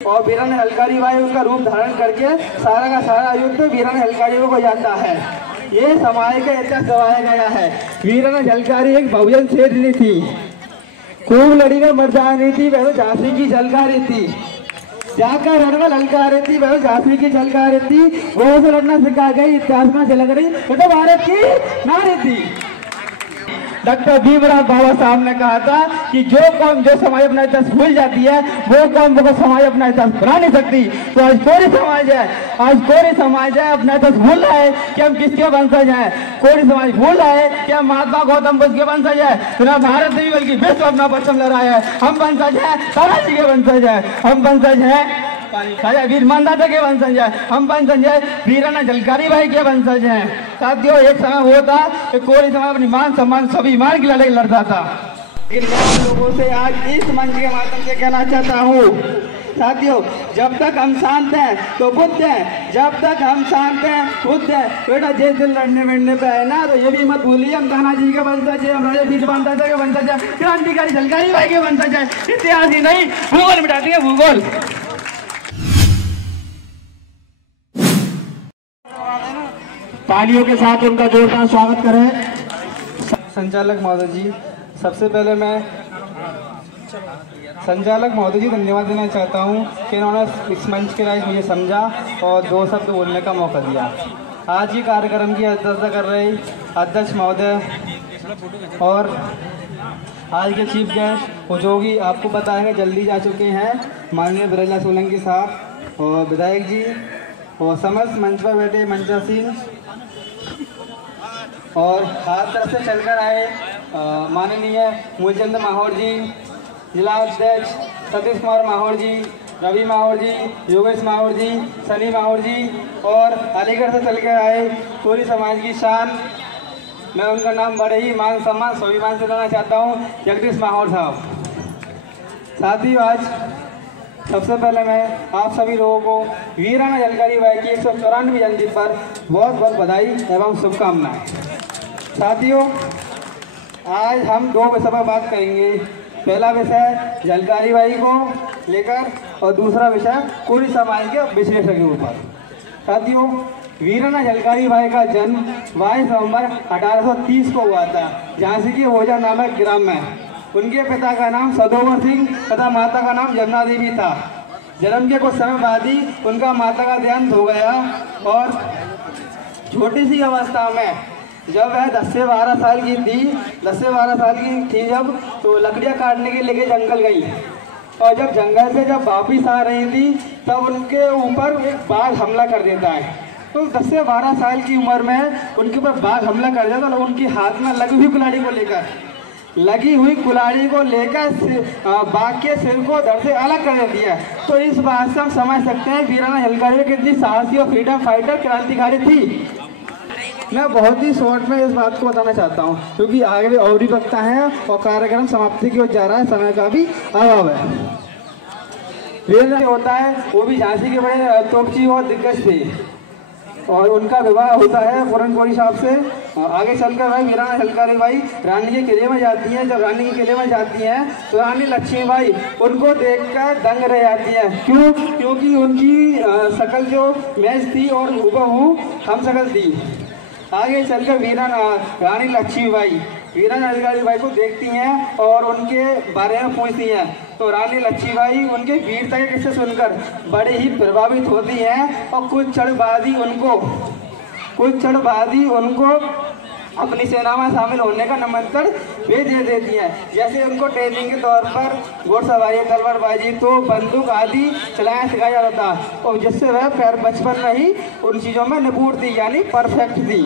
और वीरान हलकारी बाई उनका रूप धारण करके सारा का सारा युद्ध वीरान हलकारी को जाता है। ये समाज का इतिहास गवाया गया है। वीरान हलकारी एक बहुजन क्षेत्री थी, खूब लड़ी में मर्दानी थी, वह झांसी की झलकारी थी। जाकर रणवल हलकारी थी, वह झांसी की झलकारी थी। वो से लड़ना सिखा गई, इतिहास में झलक रही, वो तो भारत की नारी थी। डॉक्टर भीमराव बाबा साहब ने कहा था कि जो कौम जो समाज अपना इतिहास भूल जाती है वो कौम वो समाज अपना इतिहास बना नहीं सकती। तो आज कोरी समाज है अपना इतिहास भूल रहा है कि हम किसके वंशज हैं। कोरी समाज भूल रहा है कि हम महात्मा गौतम बुद्ध के वंशज है। तो भारत नहीं बल्कि विश्व अपना परचम लहरा है। हम वंशज है ताराजी के वंशज है, हम वंशज है वीर मानदाता के वंशज है, हम वंशज है वीराना झलकारी बाई के वंशज हैं। साथियों, एक समय वो था कि कोरी समाज अपनी मान सम्मान सभी मान की लड़ाई लड़ता था। लेकिन मैं लोगों से आज इस मंच के माध्यम से कहना चाहता हूँ, साथियों, जब तक हम शांत हैं तो बुद्ध है, जब तक हम शांत हैं बुद्ध है। बेटा जिस दिन लड़ने मिलने पे है ना, तो ये भी मत भूलिए हम तानाजी के वंशज है, हम राजा वीर मानदाता के वंशज है, क्रांतिकारी झलकारी बाई के वंशज है। इतिहास ही नहीं भूगोल मिटा देंगे, भूगोल। तालियों के साथ उनका जोरदार स्वागत करें। संचालक महोदय जी, सबसे पहले मैं संचालक महोदय जी धन्यवाद देना चाहता हूं कि इन्होंने इस मंच के लायक मुझे समझा और 2 शब्द बोलने का मौका दिया। आज ये कार्यक्रम की अध्यक्षता कर रहे अध्यक्ष महोदय और आज के चीफ गेस्ट जो कि आपको पता है जल्दी जा चुके हैं, माननीय ब्रजलाल सोलंकी साहब और विधायक जी और समस्त मंच पर बैठे मंचासीन और हर तरफ से चलकर आए माननीय मूलचंद माहौर जी, जिला अध्यक्ष सतीश कुमार माहौर जी, रवि माहौर जी, योगेश माहौर जी, सनी माहौर जी और अलीगढ़ से चलकर आए पूरी समाज की शान, मैं उनका नाम बड़े ही मान सम्मान स्वाभिमान से लेना चाहता हूँ, जगदीश माहौर साहब। साथियों, आज सबसे पहले मैं आप सभी लोगों को वीराना झलकारी बाई की 194वीं जयंती पर बहुत बहुत बधाई एवं शुभकामनाएं। साथियों, आज हम 2 विषय पर बात करेंगे। पहला विषय झलकारी बाई को लेकर और दूसरा विषय कोरी समाज के विश्लेषण के ऊपर। साथियों, वीराना झलकारी बाई का जन्म 22 नवंबर 1830 को हुआ था झांसी के ओझा नामक ग्राम में। उनके पिता का नाम सदोवर सिंह तथा माता का नाम जमुना देवी था। जन्म के कुछ समय बाद ही उनका माता का देहांत हो गया और छोटी सी अवस्था में जब वह 10 से 12 साल की थी जब तो लकड़ियाँ काटने के लिए जंगल गई और जब जंगल से जब वापिस आ रही थी तब उनके ऊपर एक बाघ हमला कर देता है। तो 10 से 12 साल की उम्र में उनके ऊपर बाघ हमला कर देता है। उनकी हाथ में लगी हुई कुल्हाड़ी को लेकर बाघ के सिर को धड़ से अलग कर देती है। तो इस बात से हम समझ सकते हैं वीराना झलकारी कितनी साहसी और फ्रीडम फाइटर क्रांतिकारी थी। मैं बहुत ही शॉर्ट में इस बात को बताना चाहता हूँ क्योंकि आगे और भी वक्ता हैं और कार्यक्रम समाप्ति की ओर जा रहा है, समय का भी अभाव है। वीराना होता है वो भी झांसी के बड़े तोपची और दिग्गज थे और उनका विवाह होता है पूरन कोरी साहब से। आगे चलकर भाई वीराना झलकारी बाई रानी के किले में जाती हैं। जब रानी के किले में जाती हैं तो रानी लक्ष्मीबाई उनको देखकर दंग रह जाती है। क्यों? क्योंकि उनकी शक्ल जो मैच थी और हूबहू हम शक्ल थी। आगे चलकर रानी लक्ष्मीबाई वीराना झलकारी बाई को देखती हैं और उनके बारे में पूछती हैं। तो रानी लक्ष्मीबाई उनके वीरता के किस्से सुनकर बड़े ही प्रभावित होती हैं और कुछ क्षण बाद ही उनको अपनी सेना में शामिल होने का निमंत्रण वे दे देती हैं। जैसे उनको ट्रेनिंग के तौर पर घोड़सवारी, तलवारबाजी, तो बंदूक आदि चलाना सिखाया जाता था और जिससे वह बचपन में ही उन चीज़ों में निपुण थी, यानी परफेक्ट थी।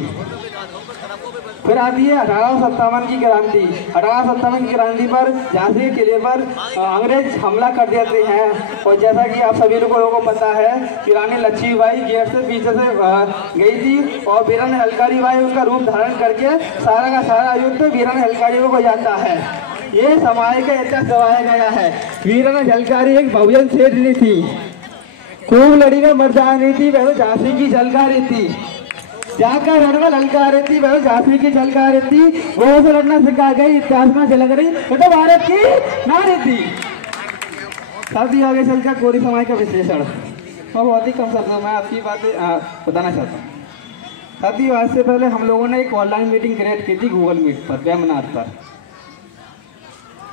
फिर आती है 1857 की क्रांति। 1857 की क्रांति पर झांसी के किले पर अंग्रेज हमला कर देते हैं और जैसा कि आप सभी लोगों को पता है कि रानी लक्ष्मीबाई गेट से पीछे से गई थी और वीराना झलकारी बाई उनका रूप धारण करके सारा का सारा युद्ध वीराना झलकारी को जाता है। ये समाज का इतिहास गवाया गया है। वीराना झलकारी एक बहुजन क्षेत्री थी, खूब लड़ी में मर्दानी थी, वह झांसी की झलकारी थी। जाकर रणवल हलकारी थी, वह झांसी की झलकारी थी। वो से लड़ना सिखा गई, इतिहास में झलक रही, वो तो भारत की नारी थी। साथियों आगे चलकर कोरी समाज का विश्लेषण मैं बहुत ही कम शब्दों में आपकी बातें बताना चाहता हूँ। साथियों आज से पहले हम लोगों ने एक ऑनलाइन मीटिंग क्रिएट की थी गूगल मीट पर, वेबिनार पर।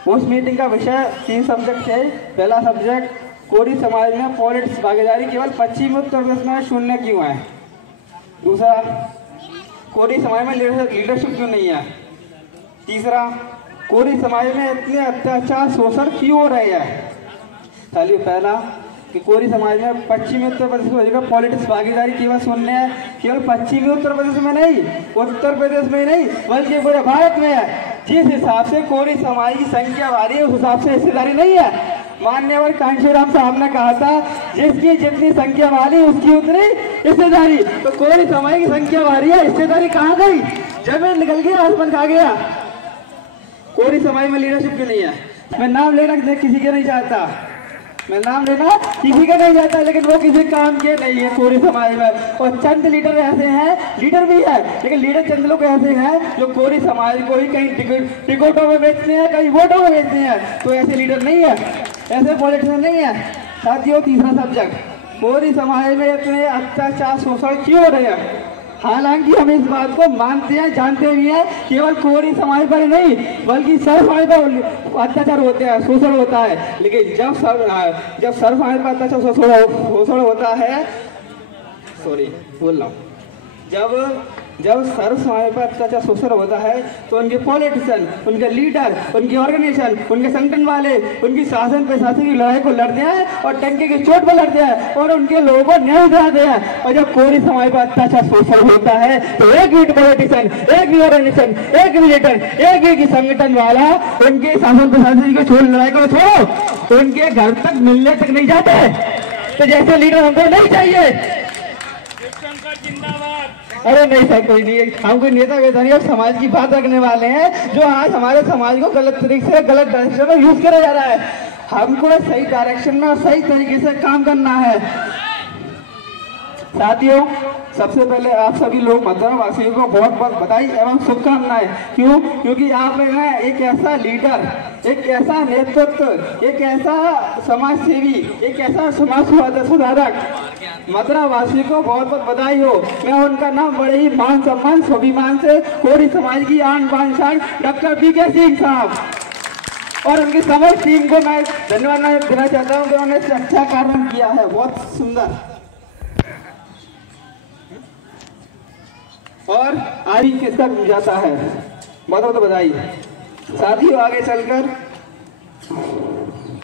उस मीटिंग का विषय 3 सब्जेक्ट है। पहला सब्जेक्ट, कोरी समाज में पॉलिटिक्स भागीदारी केवल पश्चिमी उत्तर प्रदेश में शून्य क्यों है। दूसरा, कोरी समाज में लीडरशिप क्यों नहीं है। तीसरा, कोरी समाज में इतने अत्याचार शोषण क्यों हो रहे हैं। साथियों पहला कि कोरी समाज में पश्चिमी उत्तर प्रदेश में पॉलिटिक्स भागीदारी केवल शून्य है। केवल पश्चिमी उत्तर प्रदेश में नहीं, उत्तर प्रदेश में नहीं, बल्कि पूरे भारत में है। जिस हिसाब से कोरी समाज की संख्या भारी है उस हिसाब से हिस्सेदारी नहीं है। माननीय कांशीराम साहब ने कहा था जिसकी जितनी संख्या भारी उसकी उतनी हिस्सेदारी। तो कोरी समाज की संख्या भारी है, हिस्सेदारी कहाँ गई। जमीन निकल गई, आसमान खा गया। कोरी समाज में लीडरशिप क्यों नहीं है। मैं नाम लेना किसी के नहीं चाहता, मैं नाम लेना किसी का नहीं चाहता, लेकिन वो किसी काम के नहीं है कोरी समाज में। और चंद लीडर ऐसे हैं, लीडर भी है लेकिन लीडर चंद लोग ऐसे हैं जो कोरी समाज को ही कहीं टिकटों में बेचते हैं, कहीं वोटों में बेचते हैं। तो ऐसे लीडर नहीं है, ऐसे पॉलिटिशियन नहीं है। साथियों तीसरा सब्जेक्ट, कोरी समाज में इतने अत्याचार शोषण क्यों हो रहे हैं। हालांकि हम इस बात को मानते हैं, जानते भी हैं, केवल कोरी समाज पर नहीं बल्कि सर्व समाज पर अत्याचार होते हैं, शोषण होता है। लेकिन जब सर्व समाज पर अत्याचार शोषण होता है, जब सर्व समाज पर अत्याचार शोषण होता है तो उनके पॉलिटिशियन, उनके लीडर, उनकी ऑर्गेनाइजेशन, उनके संगठन वाले उनकी शासन प्रशासन की लड़ाई को लड़ते हैं और टंके की चोट पर लड़ते हैं और उनके लोगों को न्याय दिलाते हैं। और जब कोरी समाज पर अत्याचार शोषण होता है तो एक भी पॉलिटिशियन, एक भी ऑर्गेनाइजेशन, एक भी लीडर, एक भी संगठन वाला उनके शासन प्रशासन की चोट लड़ाई को छोड़ो उनके घर तक मिलने तक नहीं जाते। तो जैसे लीडर हमको नहीं चाहिए। अरे नहीं सर, कोई नहीं, हम कोई नेता वेता नहीं, समाज की बात रखने वाले हैं जो आज हमारे समाज को गलत तरीके से, गलत डायरेक्शन में यूज किया जा रहा है। हमको सही डायरेक्शन में और सही तरीके से काम करना है। साथियों सबसे पहले आप सभी लोग मथुरा वासियों को बहुत बहुत बधाई एवं शुभकामनाएं। क्यों? क्योंकि आप एक ऐसा लीडर, एक ऐसा नेतृत्व, एक ऐसा समाज सेवी, एक ऐसा समाज सुधारक, मथुरा वासी को बहुत बहुत बधाई हो। मैं उनका नाम बड़े ही मान सम्मान स्वाभिमान से कोरी समाज की आन बान शान डॉक्टर बीके सिंह साहब और उनकी समस्त टीम को मैं धन्यवाद देना चाहता हूँ कि उन्होंने अच्छा कार्य किया है, बहुत सुंदर। और आगे किस तक जाता है, बहुत बहुत बधाई। साथियों आगे चलकर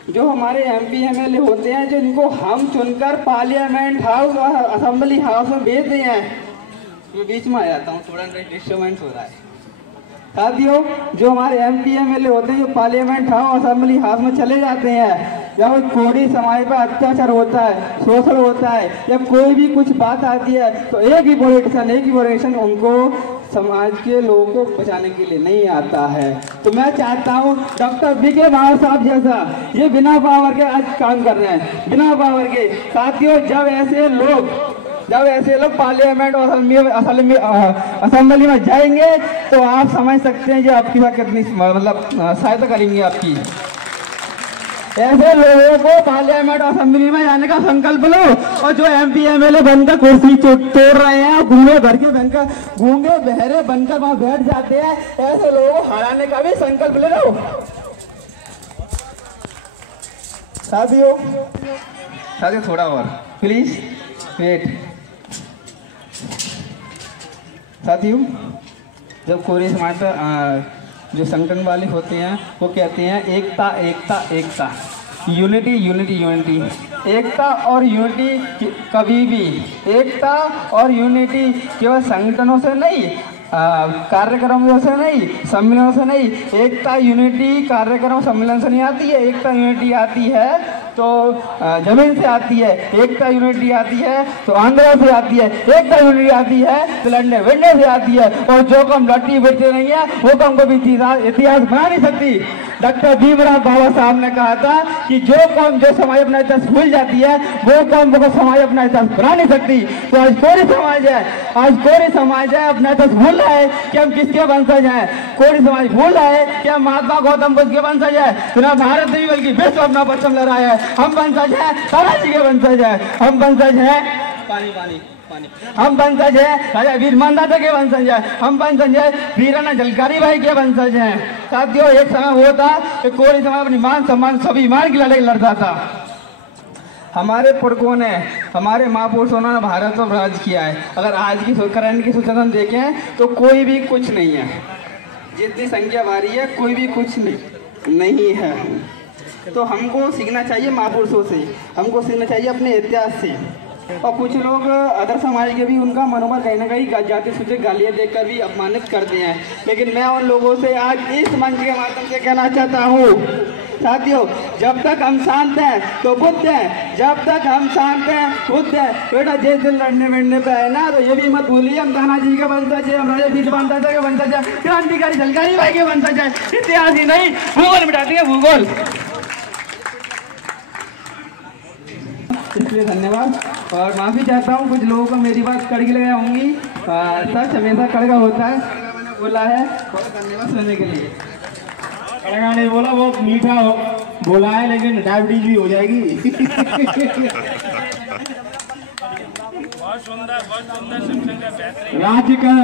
जो हमारे एमपी एमएलए होते हैं, जो इनको हम चुनकर पार्लियामेंट हाउस और असेंबली हाउस में भेजते हैं। मैं बीच में आ जाता हूँ, थोड़ा डिस्टर्बेंस हो रहा है। साथियों जो हमारे एमपी एमएलए होते हैं, जो पार्लियामेंट हाउस असेंबली हाउस में चले जाते हैं, जब कोरी समाज पर अत्याचार होता है, शोषण होता है, जब कोई भी कुछ बात आती है तो एक ही पॉलिटिशियन, एक ही पॉलिटिशियन उनको समाज के लोगों को बचाने के लिए नहीं आता है। तो मैं चाहता हूँ डॉक्टर बीके मावर साहब जैसा ये बिना पावर के आज काम कर रहे हैं, बिना पावर के। साथियों जब ऐसे लोग पार्लियामेंट और असेंबली में जाएंगे तो आप समझ सकते हैं जो आपकी बात कितनी मतलब सहायता करेंगे आपकी। ऐसे लोगों को पार्लियामेंट और असेंबली में जाने का संकल्प लो। और जो एमपी एमएलए बनकर कुर्सी तोड़ रहे हैं, गूंगे बहरे बनकर वहां बैठ जाते हैं, ऐसे लोगों को हराने का भी संकल्प ले लो। साथियों थोड़ा और प्लीज वेट। साथियों जब कोरी समाज पर जो संगठन वाले होते हैं वो कहते हैं एकता एकता एकता, यूनिटी यूनिटी यूनिटी। एकता और यूनिटी कभी भी, एकता और यूनिटी केवल संगठनों से नहीं, कार्यक्रमों से नहीं, सम्मेलनों से नहीं। एकता यूनिटी कार्यक्रम सम्मेलन से नहीं आती है। एकता यूनिटी आती है तो जमीन से आती है, एकता यूनिटी आती है तो आंदोलन से आती है, एकता यूनिटी आती है तो लड़ने भिड़ने से आती है। और जो कम लड़ती भिड़ती नहीं है वो कम को भी इतिहास बना नहीं सकती। डॉक्टर भीमराव बाबा साहब ने कहा था कि जो कौम जो समाज अपना इतिहास भूल जाती है वो कौम वो समाज अपना इतिहास बना नहीं सकती। तो आज कोरी समाज है अपना इतिहास भूल रहा है कि हम किसके वंशज हैं। कोरी समाज भूल रहा है कि हम महात्मा गौतम बुद्ध के वंशज है। तो ना भारत नहीं बल्कि विश्व अपना परचम लहरा है। हम वंशज है तानाजी के वंशज है। हम वंशज है हम वंशज है राजा वीर मानदाता के वंशज है। हम वंशज है वीराना जलकारी भाई के वंशज हैं। साथियों एक समय वो था कि कोरी समाज अपनी मान सम्मान स्वाभिमान की लड़ाई लड़ता था। हमारे पुरखों ने हमारे महापुरुषों ने भारत पर राज किया है। अगर आज की करंट की सूचना हम देखें तो कोई भी कुछ नहीं है। जितनी संख्या भारी है कोई भी कुछ नहीं है। तो हमको सीखना चाहिए महापुरुषों से, हमको सीखना चाहिए अपने इतिहास से। और कुछ लोग अदर समाज के भी उनका मनोबल कहीं ना कहीं जाति सूचक गालियाँ देकर भी अपमानित करते हैं। लेकिन मैं उन लोगों से आज इस मंच के माध्यम से कहना चाहता हूँ साथियों, जब तक हम शांत हैं तो बुद्ध है, जब तक हम शांत हैं बुद्ध है। बेटा जिस दिन लड़ने मिलने पे आए ना तो ये भी मत भूलिए हम तानाजी के वंशज है, हम राजा वीर मानदाता के वंशज है, क्रांतिकारी जलकारी भाई के वंशज है। इतिहास ही नहीं भूगोल मिटा देंगे भूगोल। इसलिए धन्यवाद और माफ़ी चाहता हूँ कुछ लोगों को मेरी बात कड़की लगा होंगी। सच हमेशा कड़का होता है। मैंने बोला है बहुत धन्यवाद सुनने के लिए। कड़का नहीं बोला, बहुत मीठा बोला है लेकिन डायबिटीज भी हो जाएगी। बहुत सुंदर शिक्षण का बेहतरीन राज्य का